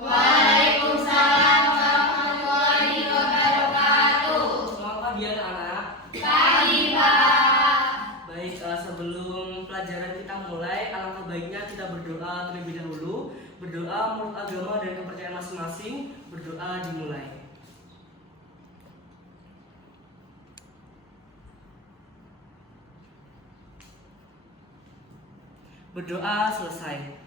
Waalaikumsalam warahmatullahi wabarakatuh. Selamat pagi anak-anak. Pagi, Pak. Baik, sebelum pelajaran kita mulai, alangkah baiknya kita berdoa terlebih dahulu. Berdoa menurut agama dan kepercayaan masing-masing. Berdoa dimulai. Berdoa selesai.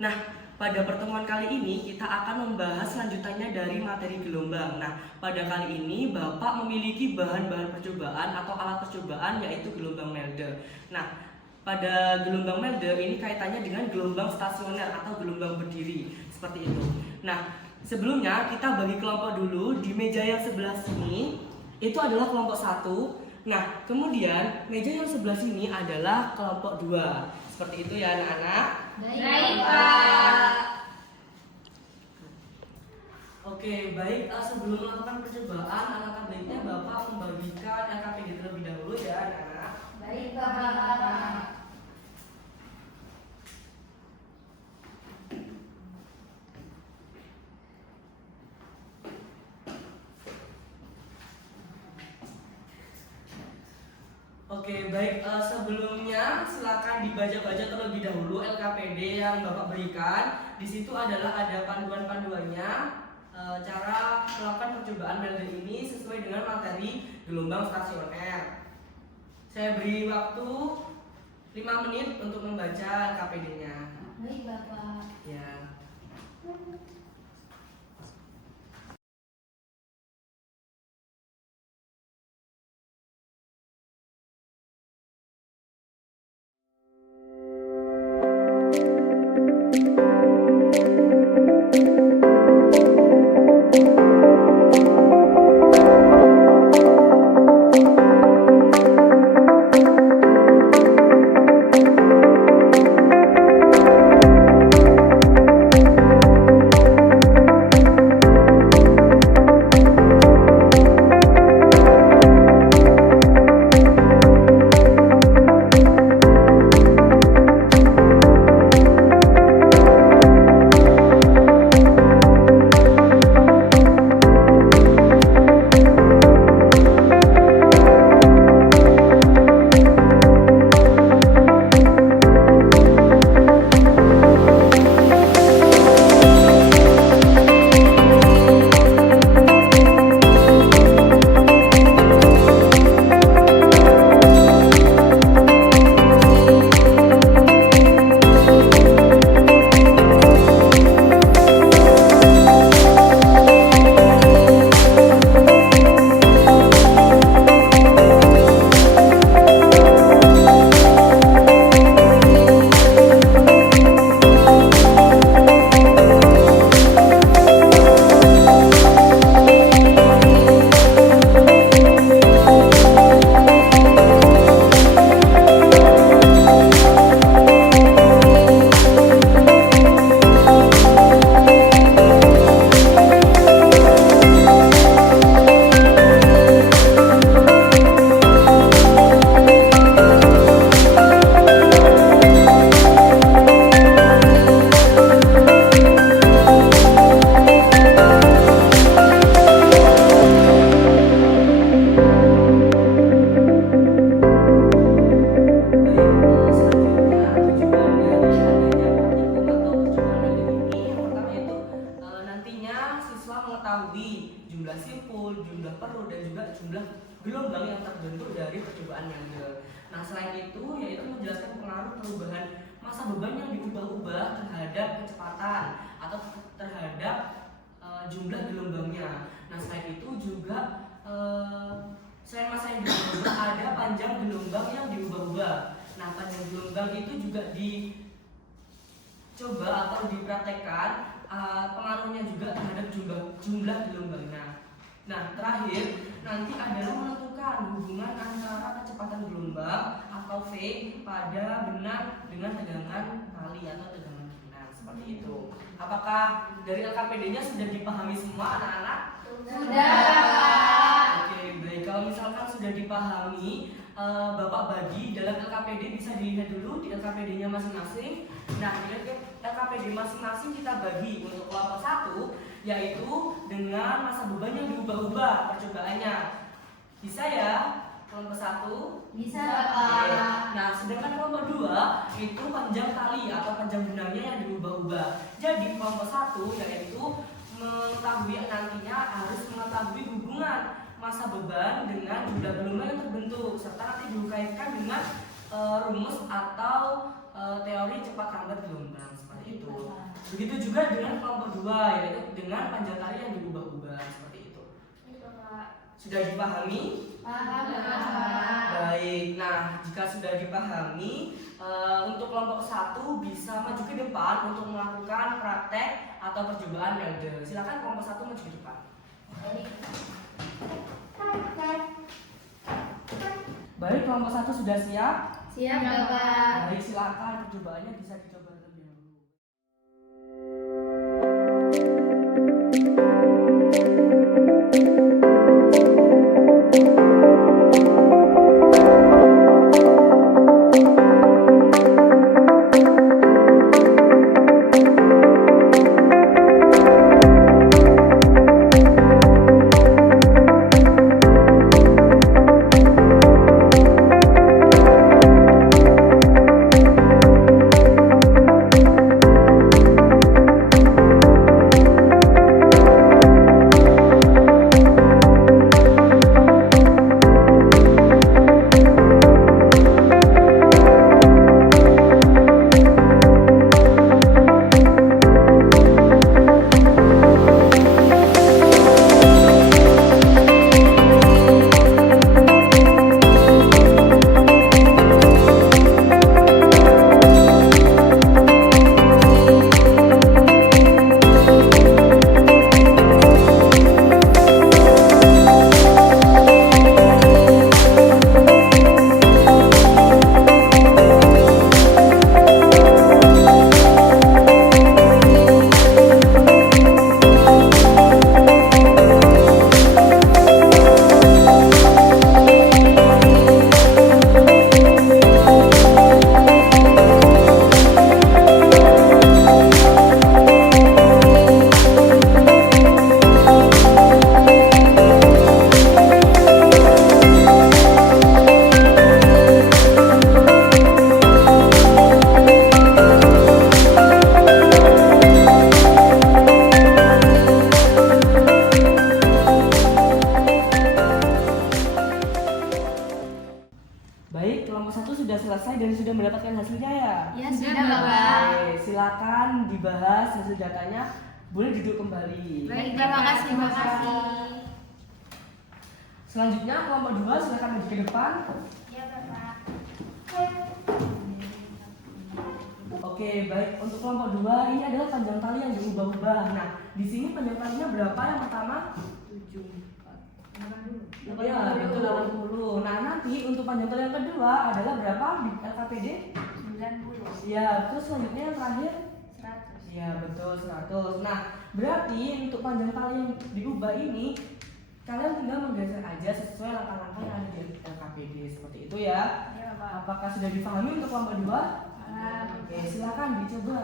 Nah, pada pertemuan kali ini kita akan membahas lanjutannya dari materi gelombang. Nah, pada kali ini Bapak memiliki bahan-bahan percobaan atau alat percobaan yaitu gelombang Melde. Nah, pada gelombang Melde ini kaitannya dengan gelombang stasioner atau gelombang berdiri, seperti itu. Nah, sebelumnya kita bagi kelompok dulu. Di meja yang sebelah sini itu adalah kelompok 1. Nah, kemudian meja yang sebelah sini adalah kelompok 2. Seperti itu ya anak-anak. Baik, Pak. Oke, baik. Sebelum melakukan percobaan, alangkah baiknya Bapak membagikan LKPD terlebih dahulu ya anak-anak. Baik, Pak. Oke, baik. Sebelumnya silakan dibaca-baca terlebih dahulu LKPD yang Bapak berikan. Di situ adalah ada panduan-panduannya, cara melakukan percobaan Melde ini sesuai dengan materi gelombang stasioner. Saya beri waktu 5 menit untuk membaca LKPD-nya. Baik, Bapak. Ya. Jumlah simpul, jumlah perut, dan juga jumlah gelombang yang terbentuk dari percobaan Melde. Nah, selain itu yaitu menjelaskan pengaruh perubahan massa beban yang diubah-ubah terhadap kecepatan atau terhadap jumlah gelombangnya. Nah, selain itu juga selain massa yang diubah ada panjang gelombang yang diubah-ubah. Nah, panjang gelombang itu juga dicoba atau dipraktekkan pengaruhnya juga terhadap jumlah gelombangnya. Nah, terakhir nanti adalah menentukan hubungan antara kecepatan gelombang atau V pada benang dengan tegangan tali atau tegangan benang, seperti itu. Apakah dari LKPD-nya sudah dipahami semua anak-anak? Sudah. Oke, baik. Kalau misalkan sudah dipahami, Bapak bagi dalam LKPD bisa dilihat dulu di LKPD-nya masing-masing. Nah, dilihat LKPD masing-masing kita bagi. Untuk kelompok 1 yaitu dengan masa beban yang diubah-ubah percobaannya. Bisa ya? Kelompok 1? Bisa Oke. Bapak. Nah, sedangkan kelompok 2 itu panjang tali atau panjang benangnya yang diubah-ubah. Jadi kelompok 1 yaitu mengetahui nantinya harus mengetahui hubungan masa beban dengan jumlah gelombang yang terbentuk serta nanti dikaitkan dengan rumus atau teori cepat lambat gelombang seperti itu. Begitu juga dengan kelompok 2 yaitu dengan panjang tali yang diubah-ubah seperti itu. Sudah dipahami? Paham Bapak. Baik, nah jika sudah dipahami, untuk kelompok 1 bisa maju ke depan untuk melakukan praktek atau percobaan metode. Silakan kelompok 1 maju ke depan. Baik, kelompok 1 sudah siap? Siap Bapak. Baik, silakan percobaannya bisa dicoba terlebih dahulu. Baik, kelompok 1 sudah selesai dan sudah mendapatkan hasilnya ya? Ya sudah Bapak. Oke, silakan dibahas hasil datanya. Boleh duduk kembali. Baik, terima kasih Bapak. Selanjutnya kelompok 2 silakan maju ke depan. Ya Bapak. Oke, baik. Untuk kelompok 2 ini adalah panjang tali yang diubah-ubah. Nah, di sini panjang talinya berapa yang pertama? 7. Ya, itu 80. Nah, nanti untuk panjang tali yang kedua adalah berapa di LKPD? 90. Ya, terus selanjutnya yang terakhir? 100. Ya, betul 100. Nah, berarti untuk panjang tali yang diubah ini kalian tinggal menggeser aja sesuai langkah-langkah yang ada di LKPD seperti itu ya. Ya Bapak. Apakah sudah dipahami untuk kelompok 2? Paham. Oke, silakan dicoba.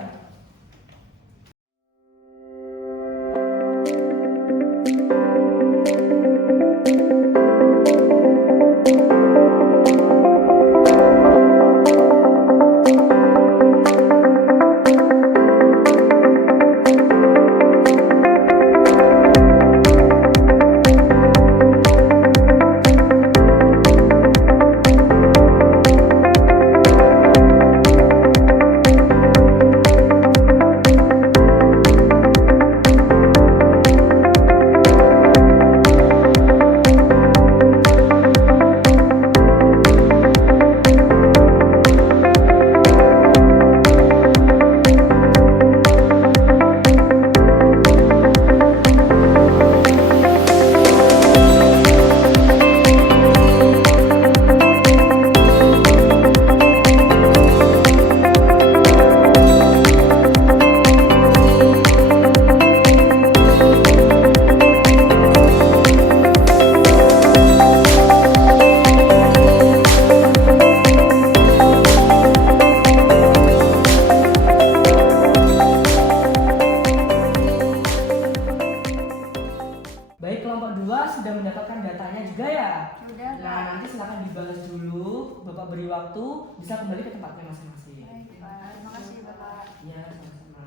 Sudah, Nah, Pak. nanti silakan dibahas dulu. Bapak beri waktu, bisa kembali ke tempatnya masing-masing. Baik, Pak. Terima kasih, Bapak. Ya, sama-sama.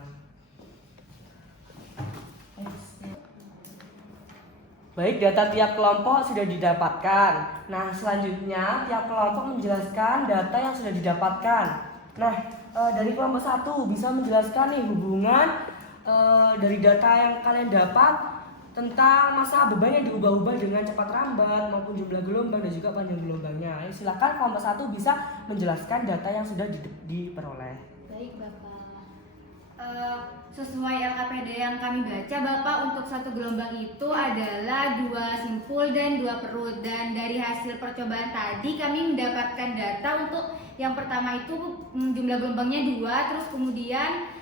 Baik, data tiap kelompok sudah didapatkan. Nah, selanjutnya tiap kelompok menjelaskan data yang sudah didapatkan. Nah, dari kelompok 1 bisa menjelaskan nih hubungan dari data yang kalian dapat tentang masa beban yang diubah-ubah dengan cepat rambat maupun jumlah gelombang dan juga panjang gelombangnya. Silakan kelompok 1 bisa menjelaskan data yang sudah diperoleh. Baik, Bapak. Sesuai LKPD yang kami baca, Bapak, untuk satu gelombang itu adalah 2 simpul dan 2 perut. Dan dari hasil percobaan tadi kami mendapatkan data untuk yang pertama itu jumlah gelombangnya 2, terus kemudian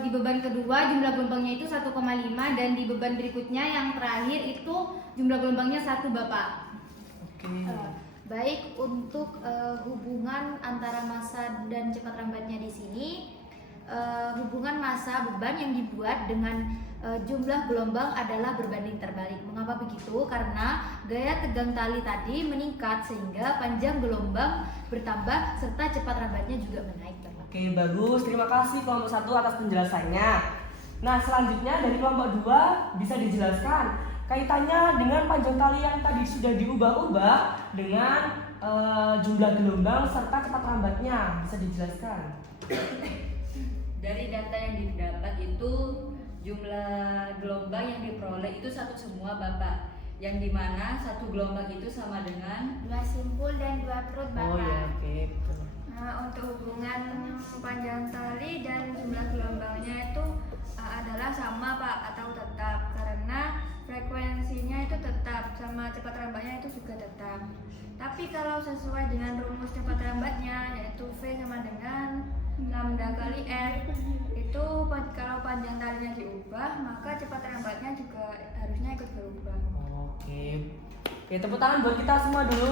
di beban kedua jumlah gelombangnya itu 1,5, dan di beban berikutnya yang terakhir itu jumlah gelombangnya 1, Bapak. Oke. Baik, untuk hubungan antara massa dan cepat rambatnya di sini, hubungan massa beban yang dibuat dengan jumlah gelombang adalah berbanding terbalik. Mengapa begitu? Karena gaya tegang tali tadi meningkat sehingga panjang gelombang bertambah serta cepat rambatnya juga menaik, Bapak. Oke, bagus. Terima kasih kelompok 1 atas penjelasannya. Nah, selanjutnya dari kelompok 2 bisa dijelaskan kaitannya dengan panjang tali yang tadi sudah diubah-ubah dengan jumlah gelombang serta cepat rambatnya. Bisa dijelaskan? Dari data yang didapat itu jumlah gelombang yang diperoleh itu satu semua, Bapak. Yang dimana satu gelombang itu sama dengan 2 simpul dan 2 perut, Bapak. Oh ya, oke, betul. Nah, untuk hubungan panjang tali dan jumlah gelombangnya itu adalah sama, Pak, atau tetap, karena frekuensinya itu tetap, sama cepat rambatnya itu juga tetap. Tapi kalau sesuai dengan rumus cepat rambatnya, yaitu V sama dengan lambda kali R, itu kalau panjang talinya diubah, maka cepat rambatnya juga harusnya ikut berubah. Oke. Oke, tepuk tangan buat kita semua dulu.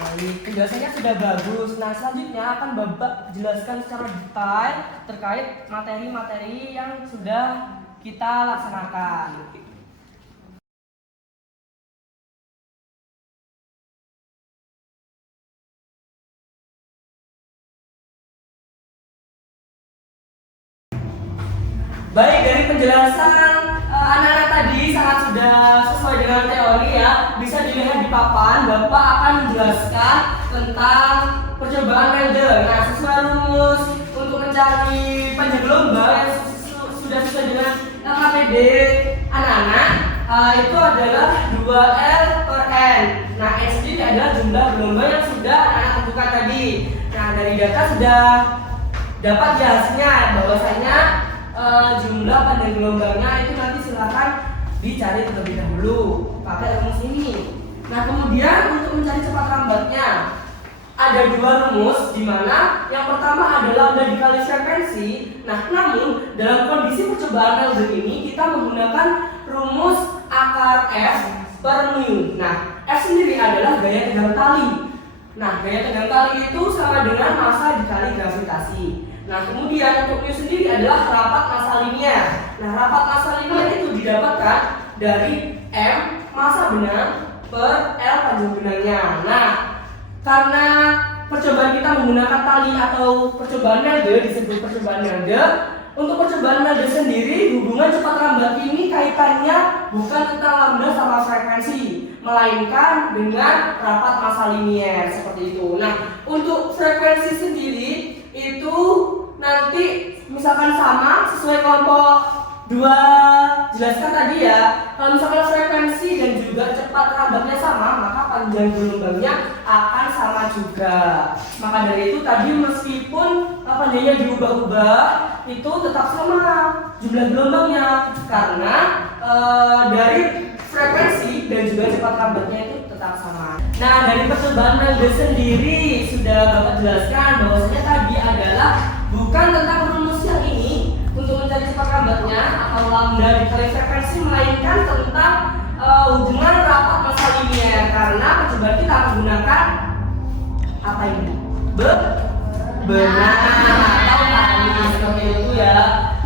Baik, penjelasannya sudah bagus. Nah, selanjutnya akan Bapak jelaskan secara detail terkait materi-materi yang sudah kita laksanakan. Baik, dari penjelasan anak-anak tadi sangat sudah sesuai dengan teori ya. Bisa dilihat di papan, Bapak akan menjelaskan tentang percobaan Mendel. Nah, sesuai rumus untuk mencari panjang gelombang yang sudah sesuai dengan LKPD anak-anak, itu adalah 2L per N. Nah, N sendiri adalah jumlah gelombang yang sudah anak-anak tentukan tadi. Nah, dari data sudah dapat hasilnya bahwasanya jumlah panjang gelombangnya itu nanti silakan dicari terlebih dahulu pakai rumus ini. Nah, kemudian untuk mencari cepat rambatnya ada 2 rumus, di mana yang pertama adalah lambda dikali frekuensi. Nah, namun dalam kondisi percobaan Mendel ini kita menggunakan rumus akar F per mu. Nah, F sendiri adalah gaya tegang tali. Nah, gaya tegang tali itu sama dengan massa dikali gravitasi. Nah, kemudian untuk mu sendiri adalah rapat massa linear. Nah, rapat massa linear itu didapatkan dari M massa benang per L panjang benangnya. Nah, karena percobaan kita menggunakan tali atau percobaan Mendel disebut percobaan Mendel. Untuk percobaan Mendel sendiri, hubungan cepat rambat ini kaitannya bukan tentang lambda sama frekuensi, melainkan dengan rapat massa linear seperti itu. Nah, untuk frekuensi sendiri itu nanti misalkan sama sesuai kelompok 2 jelaskan tadi ya. Kalau misalkan frekuensi dan juga cepat rambatnya sama, maka panjang gelombangnya akan sama juga. Maka dari itu tadi meskipun panjangnya diubah-ubah, itu tetap sama jumlah gelombangnya karena dari frekuensi dan juga cepat rambatnya itu tetap sama. Nah, dari percobaan Mendel sendiri sudah Bapak jelaskan bahwasanya tadi adalah bukan tentang rumus yang ini untuk mencari cepat rambatnya atau lambda dikali frekuensi, melainkan tentang hubungan rapat massa linear karena percobaan kita menggunakan apa ini? Benar atau tali seperti itu ya.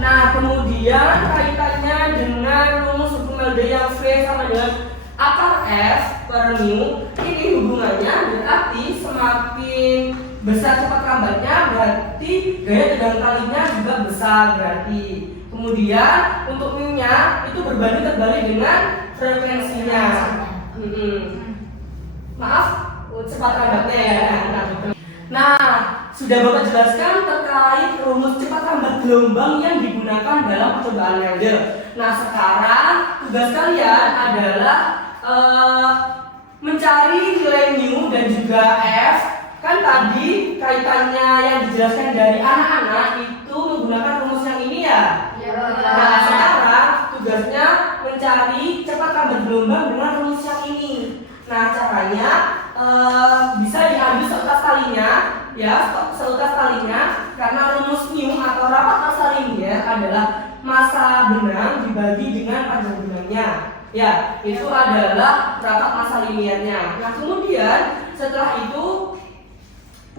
Nah, kemudian kaitannya dengan rumus hukum Mendel yang V sama dengan akar F per mu ini hubungannya berarti semakin besar cepat lambatnya berarti gaya tegang kalinya juga besar berarti. Kemudian untuk mu-nya itu berbanding terbalik dengan frekuensinya. Maaf, cepat lambatnya ya. Nah, sudah Bapak jelaskan terkait rumus cepat lambat gelombang yang digunakan dalam percobaan Mendel. Nah, sekarang tugas kalian adalah mencari nilai mu dan juga f. Kan tadi kaitannya yang dijelaskan dari anak-anak itu menggunakan rumus yang ini ya. Nah, sekarang tugasnya mencari cepat lambat gelombang dengan rumus yang ini. Nah, caranya bisa diambil seutas talinya ya, seutas talinya karena rumus mu atau rapat massa linier adalah massa benang dibagi dengan panjang benangnya. Ya, itu adalah rapat massa liniernya. Nah, kemudian setelah itu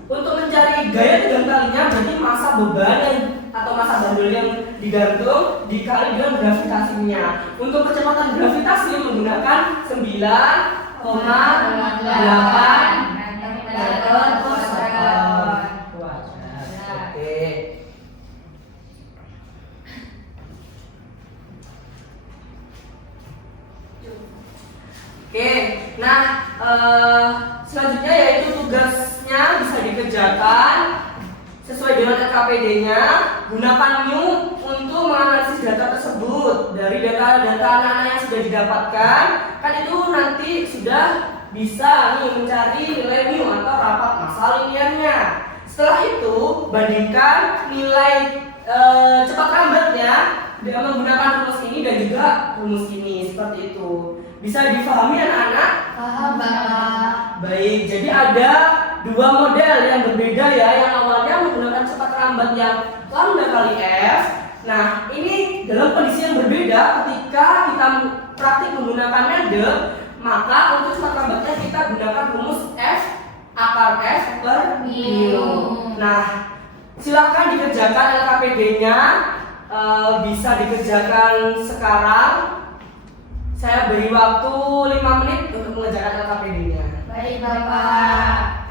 untuk mencari gaya tegang kalinya berarti massa beban yang atau massa bandul yang digantung dikali dengan gravitasinya. Untuk kecepatan gravitasi menggunakan 9,8 meter per second. Oke. Oke, nah selanjutnya yaitu tugasnya bisa dikerjakan sesuai dengan LKPD-nya. Gunakan mu untuk menganalisis data tersebut dari data-data anak-anak yang sudah didapatkan. Kan itu nanti sudah bisa nih mencari nilai mu atau rapat massa liniernya. Setelah itu bandingkan nilai cepat lambatnya dengan menggunakan rumus ini dan juga rumus ini seperti itu. Bisa difahami anak-anak? Paham, Bapak. Baik, jadi ada dua model yang berbeda ya. Yang awalnya menggunakan cepat lambat yang lambda kali f. Nah, ini dalam kondisi yang berbeda ketika kita praktik menggunakan Mendel, maka untuk cepat lambatnya kita gunakan rumus f akar f per mu. Nah, silakan dikerjakan LKPD-nya. Bisa dikerjakan sekarang. Saya beri waktu 5 menit untuk mengerjakan LKPD-nya. Baik, Bapak.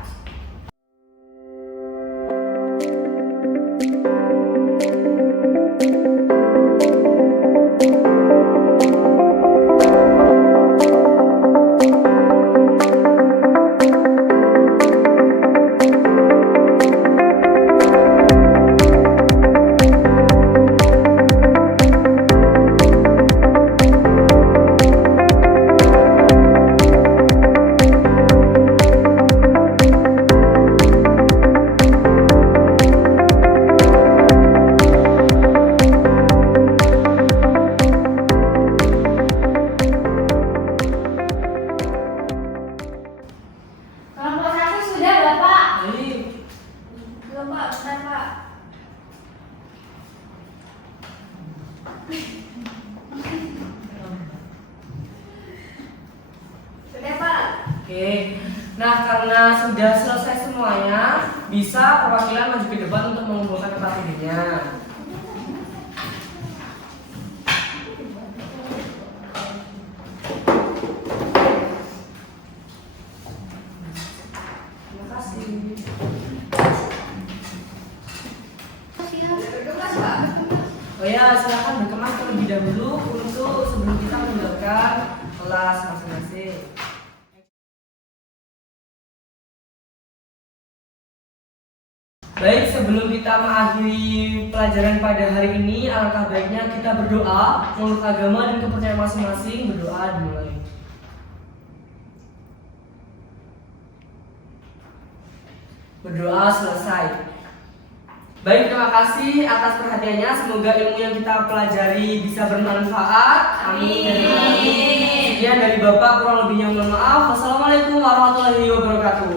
Kelompok 1 sudah, Bapak. Baik. Belum Pak, bentar Pak. Sudah Pak. Oke. Nah, karena sudah selesai semuanya, bisa perwakilan maju ke depan untuk mengumpulkan LKPD-nya. Terima kasih. Oh ya, silakan berkemas terlebih dahulu untuk sebelum kita meninggalkan kelas masing-masing. Baik, sebelum kita mengakhiri pelajaran pada hari ini, alangkah baiknya kita berdoa menurut agama dan kepercayaan masing-masing. Berdoa dimulai. Berdoa selesai. Baik, terima kasih atas perhatiannya. Semoga ilmu yang kita pelajari bisa bermanfaat. Amin. Sekian dari Bapak, kurang lebihnya mohon maaf. Wassalamualaikum warahmatullahi wabarakatuh.